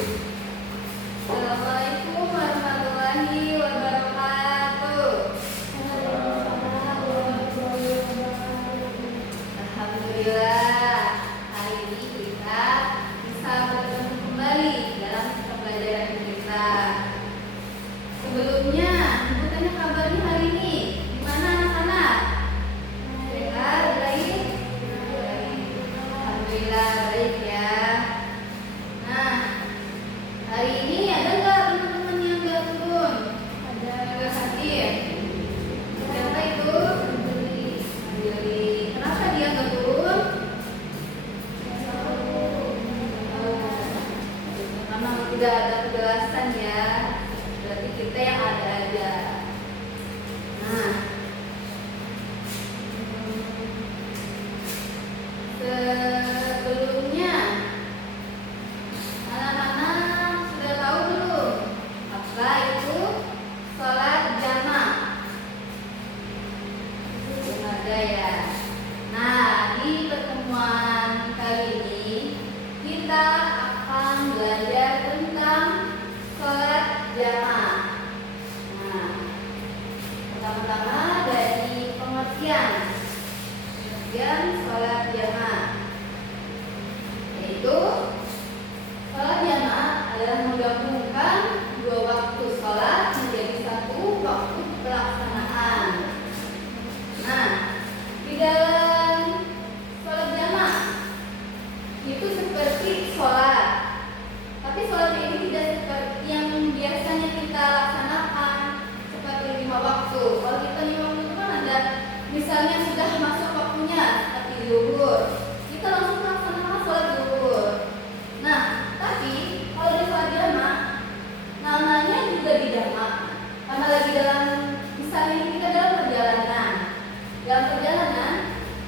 Assalamualaikum warahmatullahi wabarakatuh. Alhamdulillah, hari ini kita bisa bertemu kembali dalam pembelajaran kita. Sebelumnya, Ibu tanya kabarnya hari ini. Gimana anak-anak? Sehat, baik? Alhamdulillah baik ya. Nah, hari ini ada nggak teman-teman yang nggak turun? Ada yang nggak hadir? Siapa itu? Juli. Kenapa dia nggak turun? Memang tidak ada kejelasan ya. Berarti kita yang ada aja. Nah, sebelumnya anak-anak sudah tahu belum apa itu sholat jamaah? Belum ada ya. Nah, di pertemuan kali ini kita akan belajar tentang sholat jamaah. Nah, pertama-tama dari pengertian sholat jamaah, yaitu sholat jamaah adalah menggabungkan dua waktu sholat menjadi satu waktu pelaksanaan. Nah, di dalam sholat jamaah itu seperti sholat, tapi sholat ini tidak seperti yang biasanya kita laksanakan seperti 5 waktu. Kalau kita 5 waktu itu kan ada, misalnya sudah masuk waktunya seperti zuhur, kita langsung laksanakan sholat zuhur. Nah, tapi kalau di sholat jamaah namanya juga dijamak karena lagi dalam, misalnya kita dalam perjalanan. Dalam perjalanan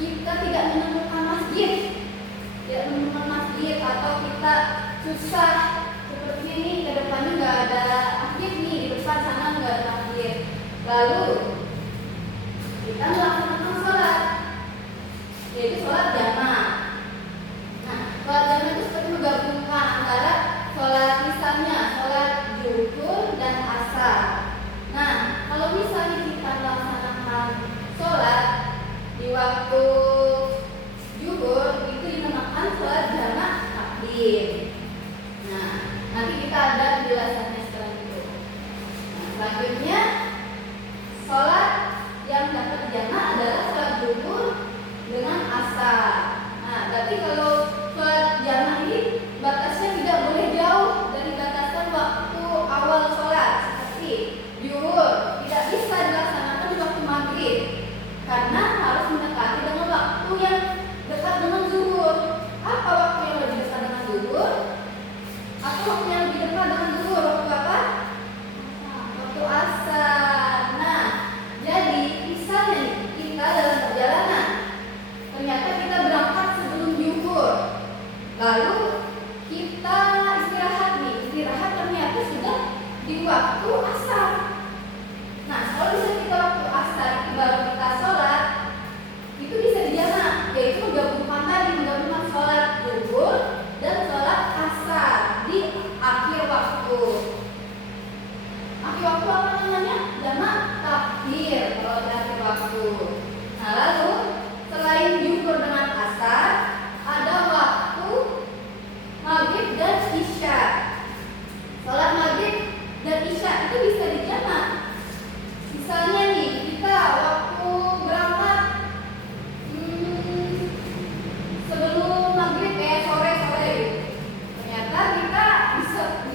kita tidak menemukan masjid, atau kita susah seperti ini, ke depannya nggak ada masjid nih, di depan sana nggak ada masjid. Lalu kita melaksanakan sholat, yaitu sholat jamaah. Nah, sholat jamaah itu seperti menggabungkan antara sholat, misalnya sholat zuhur dan asar. Nah, kalau misalnya kita melaksanakan sholat di waktu zuhur, itu dinamakan sholat jamaah takdim. Nah, nanti kita ada penjelasannya setelah itu. Nah, selanjutnya sholat yang dapat jamaah adalah sholat zuhur dengan asar. Nah, berarti kalau sholat jamaah ini batasnya tidak boleh jauh dari batasan waktu awal sholat. Seperti zuhur tidak bisa dilaksanakan di waktu maghrib karena harus mendekati dengan waktu yang dekat dengan zuhur. Apa waktu yang lebih dekat dengan zuhur? Atau waktu yang lebih dekat dengan zuhur? Waktu apa? Waktu asar. Nah, jadi misalnya kita dalam perjalanan, ternyata kita berangkat sebelum zuhur, lalu kita istirahat ternyata sudah di waktu asar. Nah, kalau bisa kita waktu asar itu baru kita sholat, itu bisa dijamak, yaitu menggabungkan sholat zuhur dan sholat asar di akhir waktu. Akhir waktu apa namanya? Jamak takhir kalau di akhir waktu. Nah, lalu selain zuhur dengan asar, ada waktu maghrib dan isya. Sholat maghrib dan isya itu bisa dijamak. Misalnya nih, kita waktu berangkat sebelum maghrib, sore gitu. Ternyata kita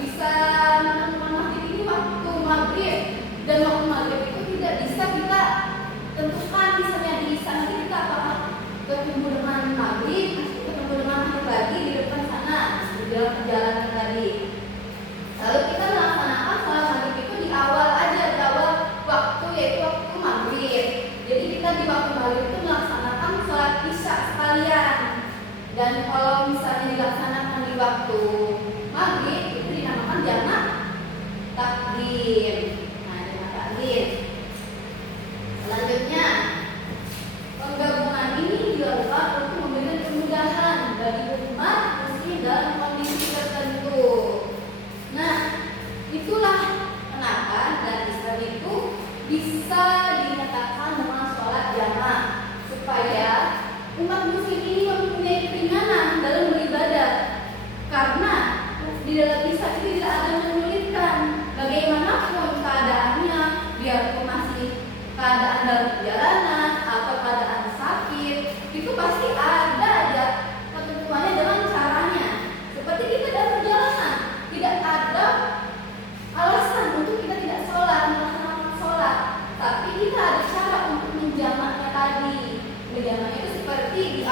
bisa menemukan maghrib ini waktu maghrib, dan waktu maghrib itu tidak bisa kita tentukan. Misalnya di sana kita apakah ketemu dengan maghrib, ketemu dengan maghrib lagi di depan sana di dalam perjalanan tadi. Lalu kita melaksanakan sholat maghrib itu di awal aja, di awal waktu, yaitu waktu maghrib. Jadi kita di waktu maghrib itu melaksanakan sholat isya sekalian. Dan kalau misalnya dilaksanakan di waktu maghrib, itu dinamakan jamak takdim. Nah, jamak takdim. Selanjutnya, penggabungan ini dilakukan untuk memberikan kemudahan bagi umat muslim dalam kondisi tertentu.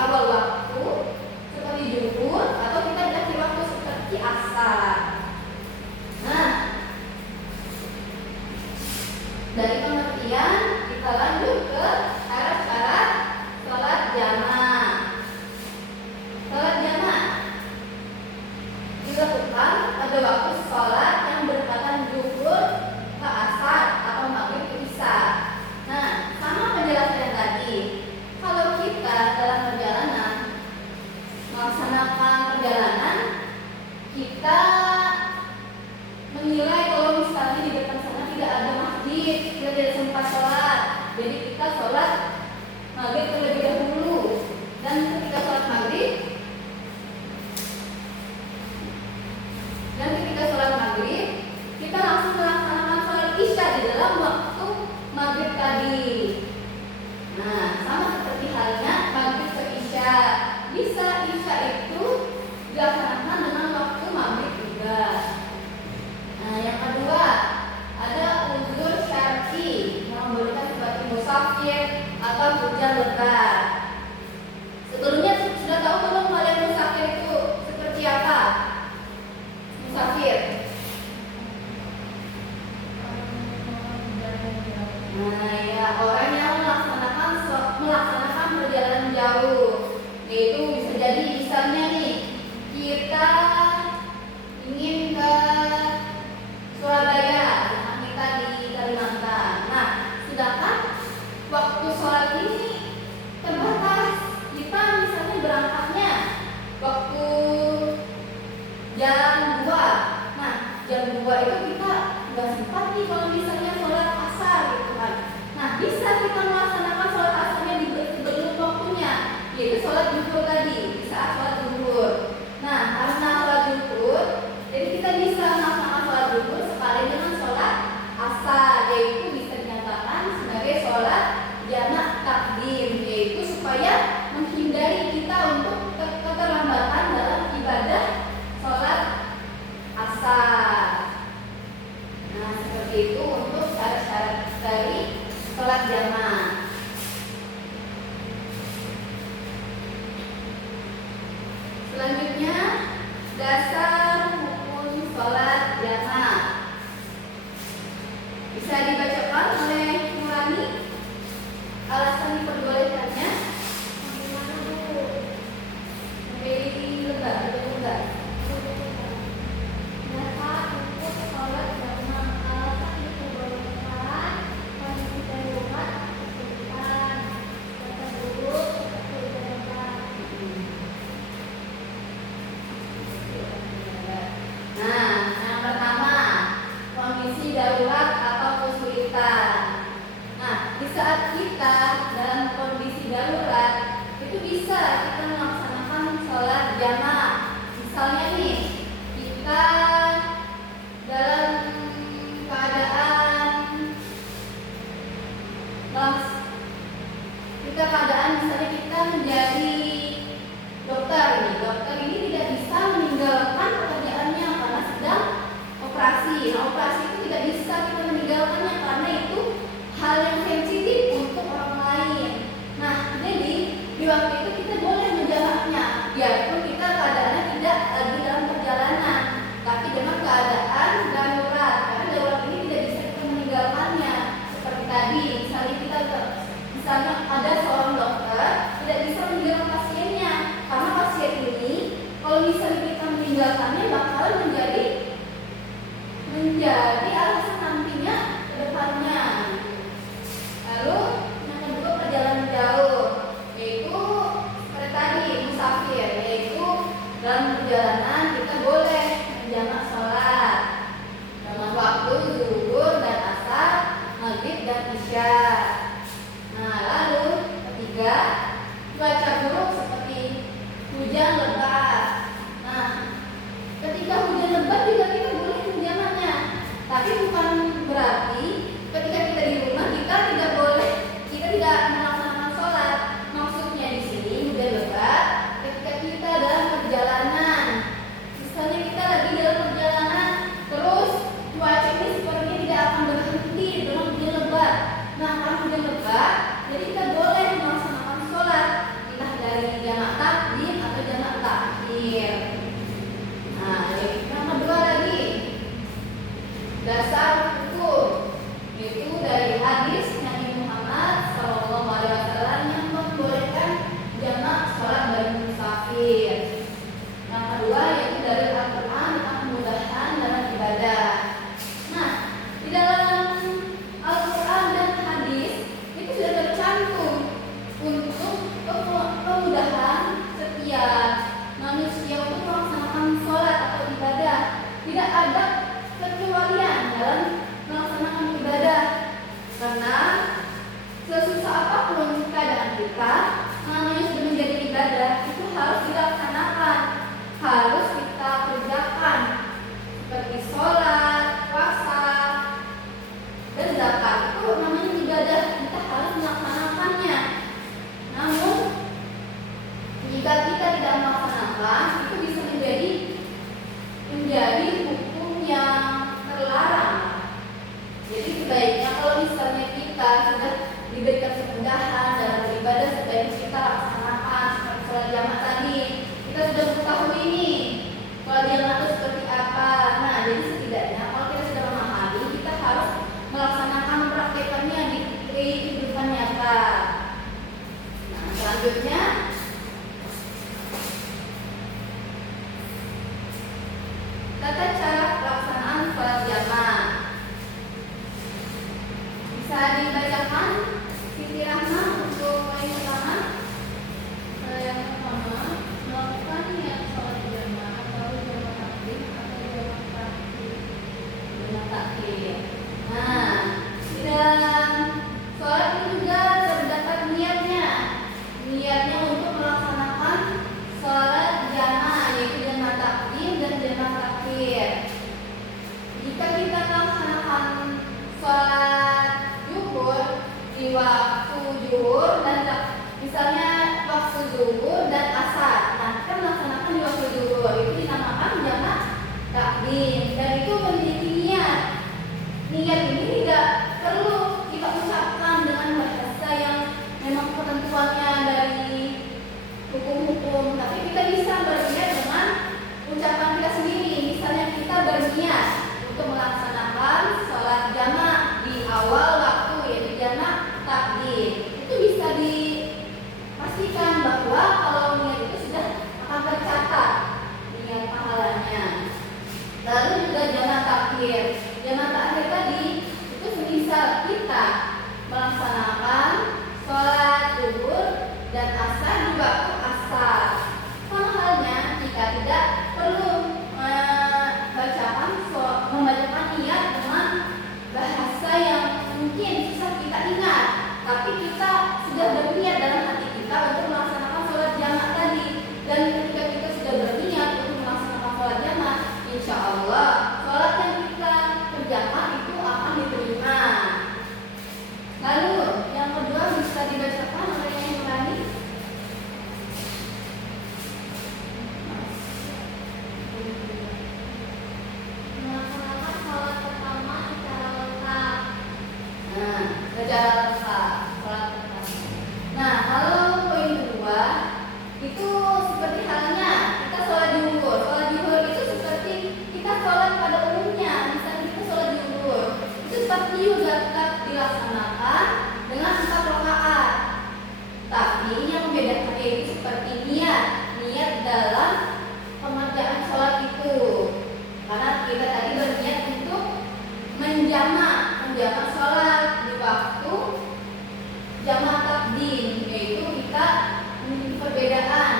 awal waktu seperti zuhur atau kita di akhir waktu seperti asar. Nah, dari pengertian kita lanjut ke syarat-syarat sholat jamaah. Sholat jamaah dilakukan pada waktu sholat yang berdekatan zuhur ke asar atau maghrib ke isya. Nah, sama penjelasan tadi. Kalau kita dalam perjalanan melaksanakan perjalanan, kita menilai kalau misalnya di depan sana tidak ada masjid, kita tidak sempat sholat, jadi kita sholat maghrib terlebih dahulu. Dan ketika sholat maghrib, kita langsung melaksanakan sholat isya di dalam waktu maghrib tadi. Nah, sama seperti halnya maghrib ke isya. Bisa isya itu dilaksanakan dengan waktu maghrib juga. Nah, yang kedua, ada uzur syar'i yang membolehkan seperti musafir atau hujan lebat. Sebelumnya sudah tahu belum kalian musafir itu seperti apa? Musafir. Nah, ya, orang yang melaksanakan perjalanan jauh, yaitu bisa jadi misalnya nih kita ingin ke Surabaya, nah kita di Kalimantan. Nah, sedangkan waktu sholat ini terbatas. Kita misalnya berangkatnya waktu jam 2. Nah, jam 2 itu kita nggak sempat nih kalau misalnya sholat asar gitu kan. Nah, bisa kita melaksanakan sholat asarnya di sebelum waktunya, yaitu sholat zuhur tadi, di saat sholat zuhur. Nah, karena sholat zuhur, jadi kita bisa melaksanakan sholat zuhur sekali dengan sholat asar, yaitu bisa dinyatakan sebagai sholat jamak takdim, yaitu supaya menghindari kita untuk keterlambatan dalam ibadah sholat asar. Nah, seperti itu untuk syarat-syarat dari sholat jamaah. Selanjutnya, dasar hukum sholat jamaah. Bisa dibacakan oleh Nurani alasan diperbolehkannya? Bagaimana Bu? Lebih lega. Dasar untuk sholat jamaah. Alasan diperbolehkan kondisi darurat kesulitan. Kata dulu seperti darurat. Nah, yang pertama, kondisi darurat atau kesulitan. Nah, di saat kita dalam kondisi darurat, itu bisa kita melaksanakan sholat jamaah. Misalnya nih, kita dalam keadaan misalnya kita menjadi dokter nih. Dokter ini tidak bisa meninggalkan pekerjaannya karena sedang operasi. Nah, operasi itu tidak bisa kita meninggalkannya karena itu hal yang sensitif untuk orang lain. Nah, jadi di waktu itu kita boleh menjalannya, biarpun kita keadaannya tidak lagi dalam perjalanan, tapi dengan keadaan darurat. Karena darurat ini tidak bisa kita meninggalkannya. Seperti tadi, misalnya ada seorang dokter tidak bisa meninggalkan pasiennya, karena pasien ini kalau misalnya kita meninggalkannya bakalan menjadi alasan nantinya ke depannya. Lalu yang kedua, perjalanan jauh, yaitu seperti tadi musafir, yaitu dalam perjalanan kita boleh menjamak sholat dalam waktu zuhur dan asar, maghrib dan isya. Nah, lalu ketiga, cuaca buruk seperti hujan lebat. Nah, ketika hujan lebat juga kita boleh menjamaknya, tapi bukan berarti ketika kita di rumah kita tidak melaksanakan sholat. Maksudnya di sini hujan lebat ketika kita dalam perjalanan. ada kekecualian dalam melaksanakan ibadah. Karena sesusah apapun keadaan kita, namanya sudah menjadi ibadah itu harus dilaksanakan, harus kita kerjakan, seperti sholat, puasa, dan zakat itu namanya ibadah, kita harus melaksanakannya. Namun jika kita tidak melaksanakan, itu bisa menjadi hukum yang terlarang. Jadi sebaiknya kalau misalnya kita sudah diberikan kemudahan dalam beribadah, sebaiknya kita laksanakan seperti sholat jamaah tadi. Kita sudah mengetahui ini sholat jamaah itu seperti apa. Nah, jadi setidaknya kalau kita sudah memahami, kita harus melaksanakan praktekannya di kehidupan nyata. Nah, selanjutnya tata cara pelaksanaan sholat jamaah. Bisa dibacakan Siti Rahma untuk poin pertama. Yang pertama, melakukan niat sholat jamaah atau jamaah takbir atau jamaah takbir. Jamaah takbir. Nah, di dalam sholat itu juga terdapat niatnya. Niatnya untuk melaksanakan sholat jamaah, yaitu jamaah takbir dan jamaah takbir. Jika kita melaksanakan sholat zuhur di waktu zuhur dan misalnya waktu zuhur dan asar, nah kita melaksanakan di waktu zuhur itu dinamakan jamaah takdim, dan itu memiliki niat. Niat ini tidak perlu kita ucapkan dengan bahasa yang memang ketentuannya dari hukum-hukum, tapi kita bisa berniat dengan ucapan kita sendiri. Misalnya kita berniat untuk melaksanakan sholat jamaah di awal waktu, yaitu jamaah takdim, itu bisa dipastikan bahwa kalau niat itu sudah akan tercatat niat pahalanya. Lalu juga jamaah takhir. Jamaah takhir tadi itu semisal kita melaksanakan sholat zuhur dan asar di waktu asar. Sama halnya jika tidak perlu membacakan niat dengan bahasa yang mungkin susah kita ingat, tapi kita sudah berniat dalam hati kita untuk melaksanakan sholat jamaah tadi. Dan ketika kita sudah berniat untuk melaksanakan sholat jamaah, insya Allah sholat yang kita kerjakan itu akan diterima. Lalu yang kedua bisa dibacakan oleh yang berani. Melaksanakan sholat pertama secara lengkap. Nah, secara lengkap sholat pertama. Nah, kalau poin kedua itu seperti halnya kita sholat zuhur. Sholat zuhur itu seperti kita sholat pada umumnya. Misalnya kita sholat zuhur, itu seperti juga tetap dilaksanakan dengan 4 rakaat. Tapi yang membedakan itu seperti niat dalam pengerjaan sholat itu. Karena kita tadi berniat untuk menjamak sholat di waktu jamaah takdim, yaitu kita memiliki perbedaan.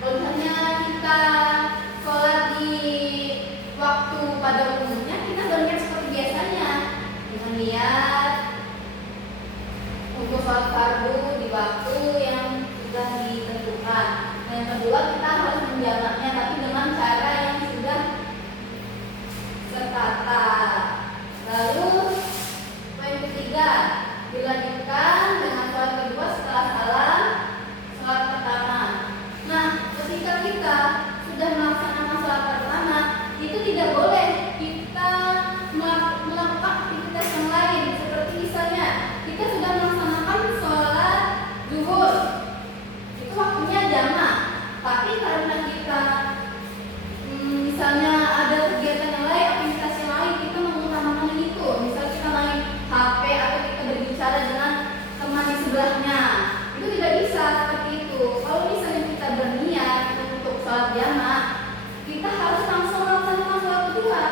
Kalau misalnya kita sholat di waktu pada umumnya, kita berniat seperti biasanya dengan niat untuk sholat fardu di waktu yang sudah ditentukan. Dan yang kedua, kita harus menjamaknya tapi dengan cara yang sudah tertata. Lalu poin ketiga dilanjutkan dengan sholat kedua setelah salam sholat pertama. Nah, ketika kita sudah melaksanakan sholat pertama, itu tidak boleh kita melakukan aktivitas yang lain. Seperti misalnya kita sudah melaksanakan sholat zuhur, itu waktunya jamaah, tapi karena kita misalnya ada kegiatan yang lain, aktivitas yang lain, kita mengutamakan itu. Misal kita main HP atau kita berbicara dengan teman di sebelahnya, itu tidak bisa seperti itu. Kalau misalnya kita berniat untuk sholat jamaah, kita harus langsung melaksanakan sholat kedua.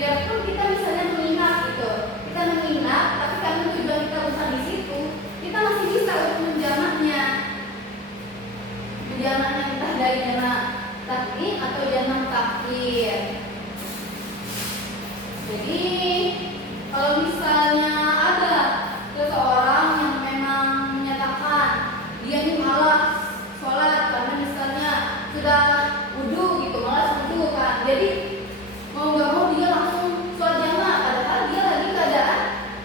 Biarpun kita misalnya menginap gitu, kita menginap, tapi karena tujuan kita bukan di situ, kita masih bisa untuk menjamaknya entah dari jamak takdim atau jamak takhir. Jadi kalau misalnya ada seseorang yang memang menyatakan dia ini malas sholat karena misalnya sudah wudu gitu, malas wudu kan, jadi mau nggak mau dia langsung sholat jamaah, padahal dia lagi keadaan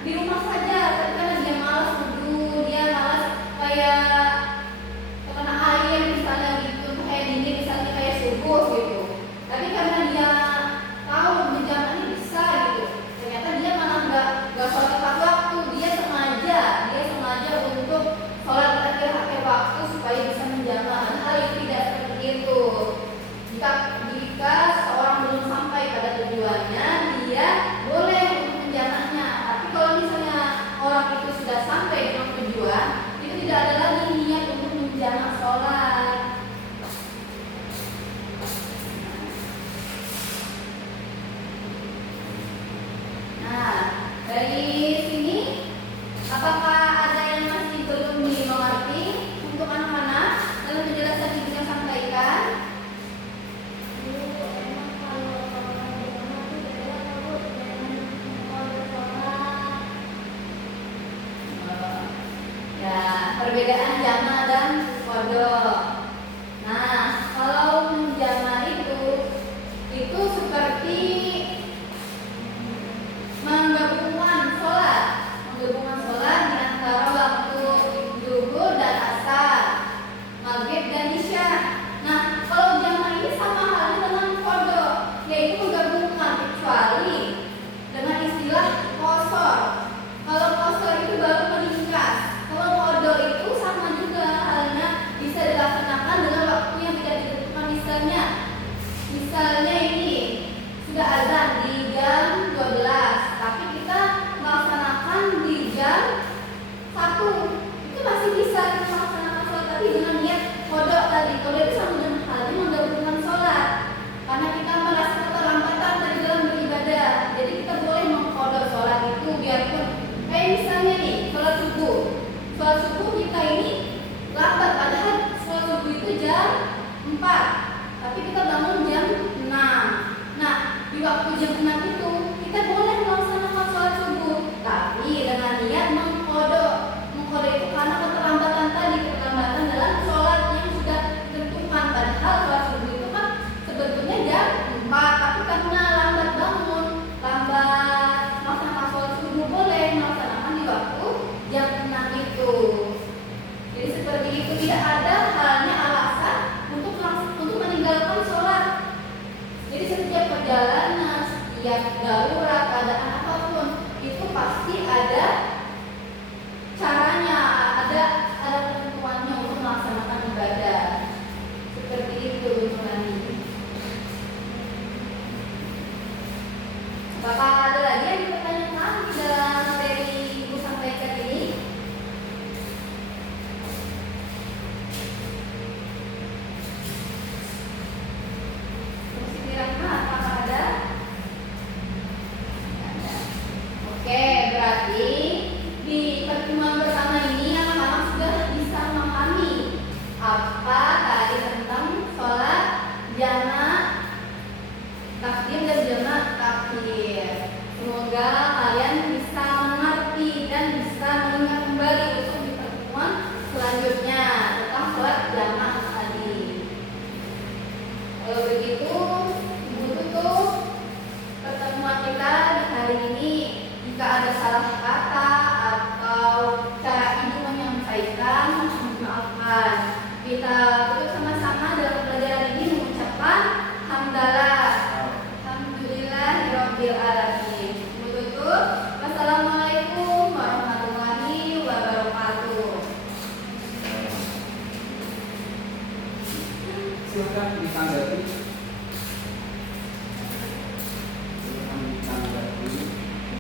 di rumah saja, tapi karena dia malas wudu, dia malas kayak terkena air misalnya gitu, kayak dingin misalnya kayak subuh gitu, tapi karena dia tahu menjamak ini bisa gitu, ternyata dia malah nggak sholat tepat waktu, dia sengaja untuk sholat akhir waktu supaya bisa menjamak. Hal itu tidak seperti itu. Jika seorang belum sampai pada tujuannya, dia boleh untuk menjamaknya. Tapi kalau misalnya orang itu sudah sampai dengan tujuan, itu tidak ada lagi niat untuk menjamak sholat. Nah, dari sini apakah ada yang masih belum dimengerti untuk anak-anak dalam penjelasan ibu yang sampaikan? Emang kalau orang jamaah itu beda kalau dengan kode sholat. Ya, perbedaan jamaah dan kodok. Nah, kalau menjamaah itu seperti menggabungkan sholat di antara waktu zuhur dan asar, maghrib dan isya. Nah, kalau jamaah ini sama halnya dengan kodok, yaitu menggabungkan, kecuali dengan istilah qasar. Kalau qasar itu baru meningkat. Kalau kodok itu sama juga halnya, bisa dilaksanakan dengan waktu yang tidak ditentukan. Misalnya ini sudah azan di jam 12, tapi kita melaksanakan di jam 1, itu masih bisa kita melaksanakan sholat, tapi dengan niat kodok tadi. Kodok itu sama dengan halnya menggabungkan sholat, karena kita merasa keterlambatan tadi dalam beribadah, jadi kita boleh mengkodok sholat itu, biarpun kayak misalnya nih sholat subuh kita ini lambat, padahal sholat subuh itu jam 4, tapi kita bangun jam 6. Nah, di waktu jam 6 itu kita boleh melaksanakan sholat subuh, tapi dengan niat mengkodok itu karena keterlambatan dalam sholat yang sudah ditentukan. Padahal sholat subuh itu kan sebetulnya jam 4, tapi karena lambat bangun, lambat melaksanakan sholat subuh, boleh melaksanakan di waktu jam 6 itu. Jadi seperti itu, tidak ada halnya alasan untuk meninggalkan sholat. Jadi setiap perjalanan, setiap darurat, keadaan apapun, itu pasti ada caranya, ada ketentuannya untuk melaksanakan ibadah. Seperti itu, Nurani. Apakah ada lagi yang dipertanyakan dalam materi Ibu sampaikan ini? Apakah ada? Oke, berarti di pertemuan pertama ini anak-anak sudah bisa memahami apa tadi tentang sholat jamaah takdim dan jamaah takhir. Semoga